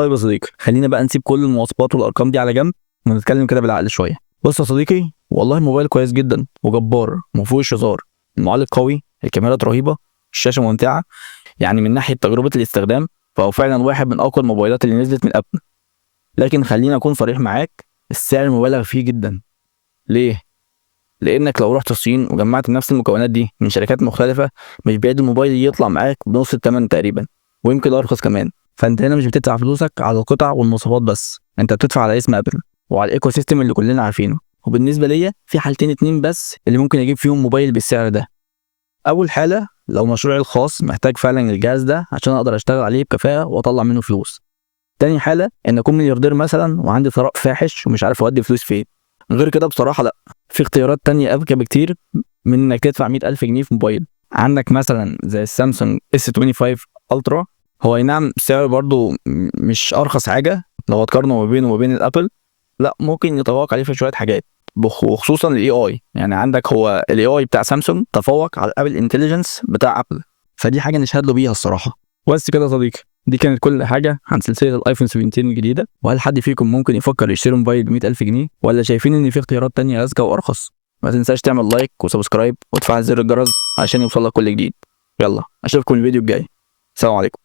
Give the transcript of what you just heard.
طيب يا صديقي، خلينا بقى نسيب كل المواصفات والارقام دي على جنب ونتكلم كده بالعقل شويه. بص يا صديقي، والله الموبايل كويس جدا وجبار، ما فيهوش هزار. المعالج قوي، الكاميرات رهيبه، الشاشه ممتعه. يعني من ناحيه تجربه الاستخدام فهو فعلا واحد من اقوى الموبايلات اللي نزلت من ابل. لكن خليني اكون صريح معاك، السعر مبالغ فيه جدا. ليه؟ لانك لو رحت الصين وجمعت نفس المكونات دي من شركات مختلفه، مش بعيد الموبايل يطلع معاك بنص الثمن تقريبا، ويمكن ارخص كمان. فانت هنا مش بتدفع فلوسك على القطع والمواصفات بس، انت بتدفع على اسم ابل وعلى الايكو سيستم اللي كلنا عارفينه. وبالنسبه ليا في حالتين اتنين بس اللي ممكن اجيب فيهم موبايل بالسعر ده. اول حاله لو مشروعي الخاص محتاج فعلا الجهاز ده عشان اقدر اشتغل عليه بكفاءه واطلع منه فلوس. تاني حاله ان اكون ملياردير مثلا وعندي ثراء فاحش ومش عارف اودي فلوس فين. غير كده بصراحه لا، في اختيارات تانية اذكى بكتير من انك تدفع 100,000 جنيه في موبايل. عندك مثلا زي السامسونج اس 25 الترا. هو اي نعم سعره برضو مش ارخص حاجه لو هتقارنه ما بينه وما بين الابل، لا ممكن يتفوق عليه في شويه حاجات، وخصوصا الاي اي. يعني عندك هو الاي اي بتاع سامسونج تفوق على الابل انتليجنس بتاع ابل، فدي حاجه نشهد له بيها الصراحه. بس كده يا صديقي، دي كانت كل حاجه عن سلسله الايفون 17 الجديده. وهل حد فيكم ممكن يفكر يشتري موبايل ب 100,000 جنيه، ولا شايفين ان في اختيارات تانية اذكى وارخص؟ ما تنساش تعمل لايك وسبسكرايب وتفعل زر الجرس عشان يوصلك كل جديد. يلا اشوفكم الفيديو الجاي. سلام عليكم.